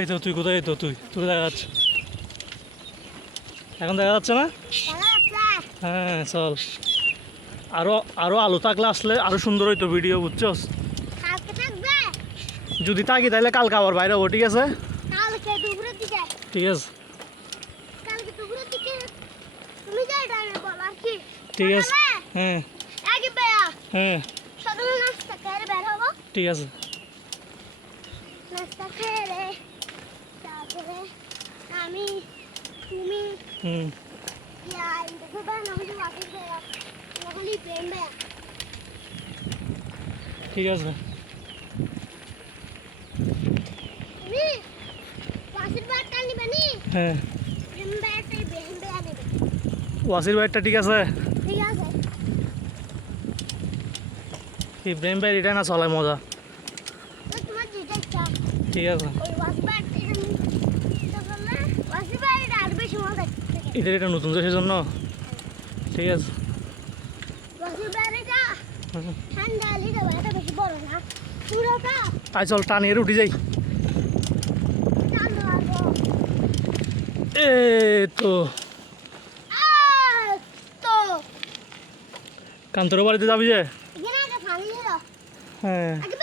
এই তো তুই কোথায়? এই তো তুই তুই দেখা যাচ্ছে। এখন দেখা যাচ্ছে না? হ্যাঁ চল। আরও আরও আলো থাকলে আসলে আরও সুন্দর হইতো ভিডিও বুঝছস? যদি থাকি তাহলে কালকে আবার বাইরে হব, ঠিক আছে? ঠিক আছে। ঠিক আছে। হ্যাঁ। হ্যাঁ। ঠিক আছে। আমি তুমি হুম। ইয়া দেখো বা না হলে বাকি বেয়া নহলে প্রেম বেয়া ঠিক আছে। তুমি হ্যাঁ। প্রেম প্রেম ওয়াসির ঠিক আছে? ঠিক আছে। এটা না চলায় মজা। ঠিক আছে। এদের এটা নতুন যে সেজন্য ঠিক আছে। আয় চল টানিয়ে উঠি যাই। এ তো। কান্তর বাড়িতে যাবি যে? হ্যাঁ। আগে